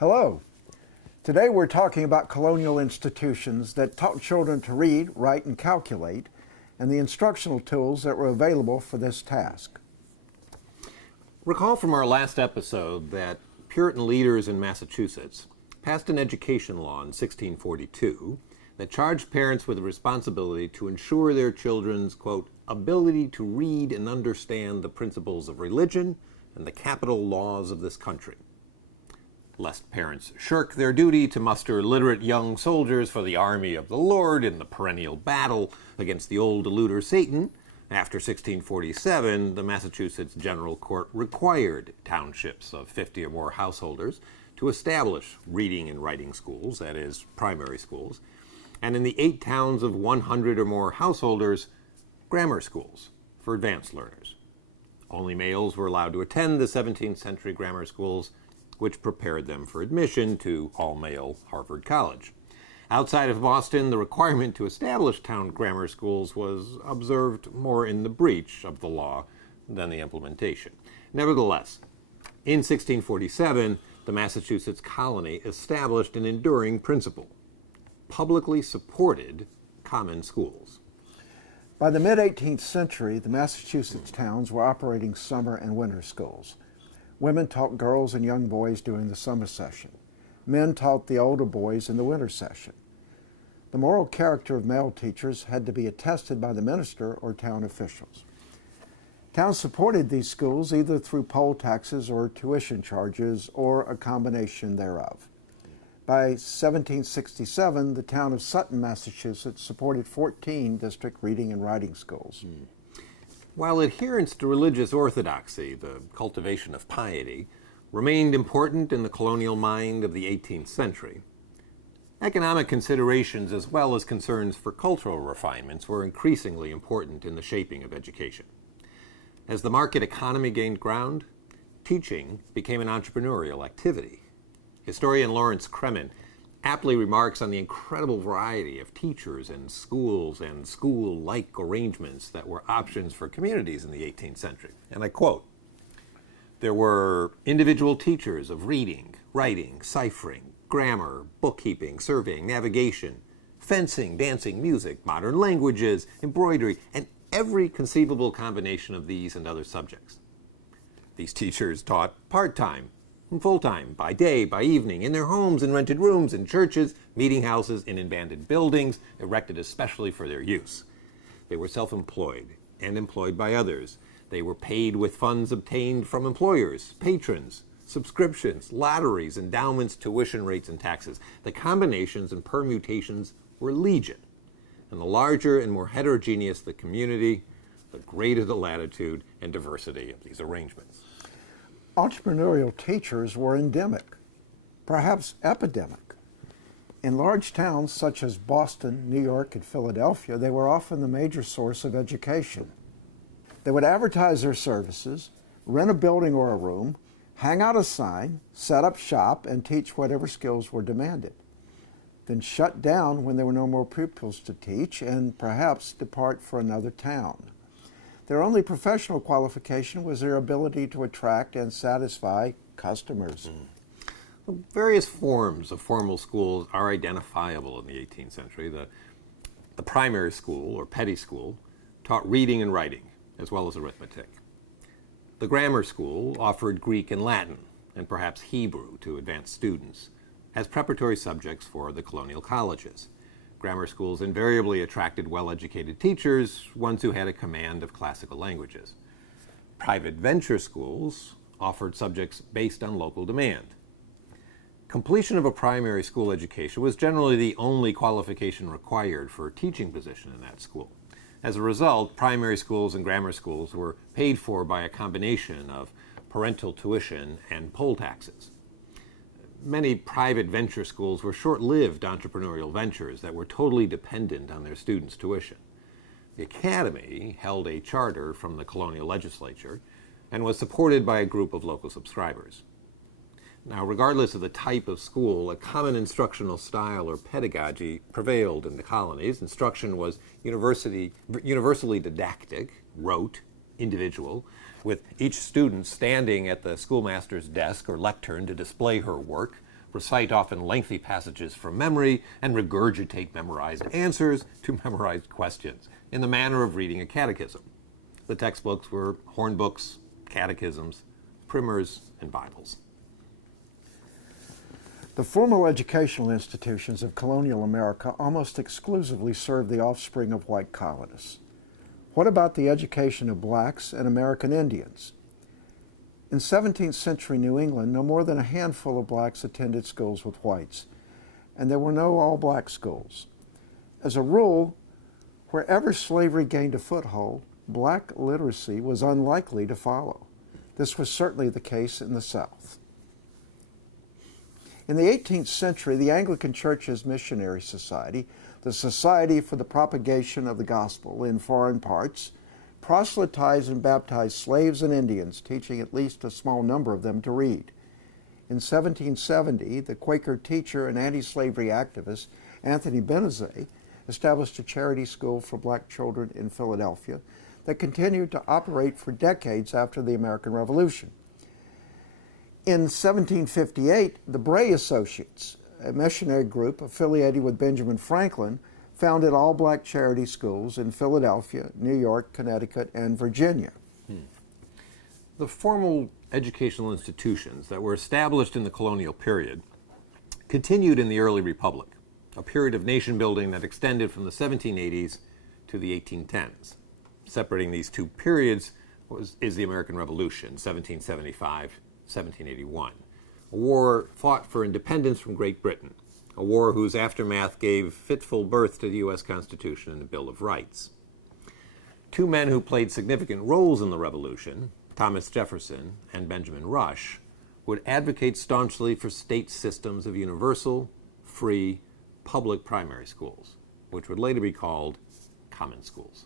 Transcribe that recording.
Hello. Today we're talking about colonial institutions that taught children to read, write, and calculate, and the instructional tools that were available for this task. Recall from our last episode that Puritan leaders in Massachusetts passed an education law in 1642 that charged parents with the responsibility to ensure their children's, quote, ability to read and understand the principles of religion and the capital laws of this country. Lest parents shirk their duty to muster literate young soldiers for the army of the Lord in the perennial battle against the old deluder Satan, after 1647, the Massachusetts General Court required townships of 50 or more householders to establish reading and writing schools, that is, primary schools, and in the 8 towns of 100 or more householders, grammar schools for advanced learners. Only males were allowed to attend the 17th century grammar schools, which prepared them for admission to all-male Harvard College. Outside of Boston, the requirement to establish town grammar schools was observed more in the breach of the law than the implementation. Nevertheless, in 1647, the Massachusetts colony established an enduring principle: publicly supported common schools. By the mid-18th century, the Massachusetts towns were operating summer and winter schools. Women taught girls and young boys during the summer session. Men taught the older boys in the winter session. The moral character of male teachers had to be attested by the minister or town officials. Towns supported these schools either through poll taxes or tuition charges or a combination thereof. By 1767, the town of Sutton, Massachusetts supported 14 district reading and writing schools. While adherence to religious orthodoxy, the cultivation of piety, remained important in the colonial mind of the 18th century, economic considerations as well as concerns for cultural refinements were increasingly important in the shaping of education. As the market economy gained ground, teaching became an entrepreneurial activity. Historian Lawrence Kremen aptly remarks on the incredible variety of teachers and schools and school-like arrangements that were options for communities in the 18th century. And I quote, "There were individual teachers of reading, writing, ciphering, grammar, bookkeeping, surveying, navigation, fencing, dancing, music, modern languages, embroidery, and every conceivable combination of these and other subjects. These teachers taught part-time and full-time, by day, by evening, in their homes, in rented rooms, in churches, meeting houses, in abandoned buildings, erected especially for their use. They were self-employed and employed by others. They were paid with funds obtained from employers, patrons, subscriptions, lotteries, endowments, tuition rates, and taxes. The combinations and permutations were legion. And the larger and more heterogeneous the community, the greater the latitude and diversity of these arrangements." Entrepreneurial teachers were endemic, perhaps epidemic. In large towns such as Boston, New York, and Philadelphia, they were often the major source of education. They would advertise their services, rent a building or a room, hang out a sign, set up shop, and teach whatever skills were demanded. Then shut down when there were no more pupils to teach and perhaps depart for another town. Their only professional qualification was their ability to attract and satisfy customers. Various forms of formal schools are identifiable in the 18th century. The primary school, or petty school, taught reading and writing, as well as arithmetic. The grammar school offered Greek and Latin, and perhaps Hebrew to advanced students, as preparatory subjects for the colonial colleges. Grammar schools invariably attracted well-educated teachers, ones who had a command of classical languages. Private venture schools offered subjects based on local demand. Completion of a primary school education was generally the only qualification required for a teaching position in that school. As a result, primary schools and grammar schools were paid for by a combination of parental tuition and poll taxes. Many private venture schools were short-lived entrepreneurial ventures that were totally dependent on their students' tuition. The academy held a charter from the colonial legislature and was supported by a group of local subscribers. Now, regardless of the type of school, a common instructional style or pedagogy prevailed in the colonies. Instruction was universally didactic, rote, individual, with each student standing at the schoolmaster's desk or lectern to display her work, recite often lengthy passages from memory, and regurgitate memorized answers to memorized questions in the manner of reading a catechism. The textbooks were hornbooks, catechisms, primers, and Bibles. The formal educational institutions of colonial America almost exclusively served the offspring of white colonists. What about the education of blacks and American Indians? In 17th century New England, no more than a handful of blacks attended schools with whites, and there were no all-black schools. As a rule, wherever slavery gained a foothold, black literacy was unlikely to follow. This was certainly the case in the South. In the 18th century, the Anglican Church's missionary society, the Society for the Propagation of the Gospel in Foreign Parts, proselytized and baptized slaves and Indians, teaching at least a small number of them to read. In 1770, the Quaker teacher and anti-slavery activist Anthony Benezet established a charity school for black children in Philadelphia that continued to operate for decades after the American Revolution. In 1758, the Bray Associates, a missionary group affiliated with Benjamin Franklin, founded all-black charity schools in Philadelphia, New York, Connecticut, and Virginia. The formal educational institutions that were established in the colonial period continued in the early republic, a period of nation building that extended from the 1780s to the 1810s. Separating these two periods is the American Revolution, 1775-1781, a war fought for independence from Great Britain, a war whose aftermath gave fitful birth to the U.S. Constitution and the Bill of Rights. Two men who played significant roles in the Revolution, Thomas Jefferson and Benjamin Rush, would advocate staunchly for state systems of universal, free, public primary schools, which would later be called common schools.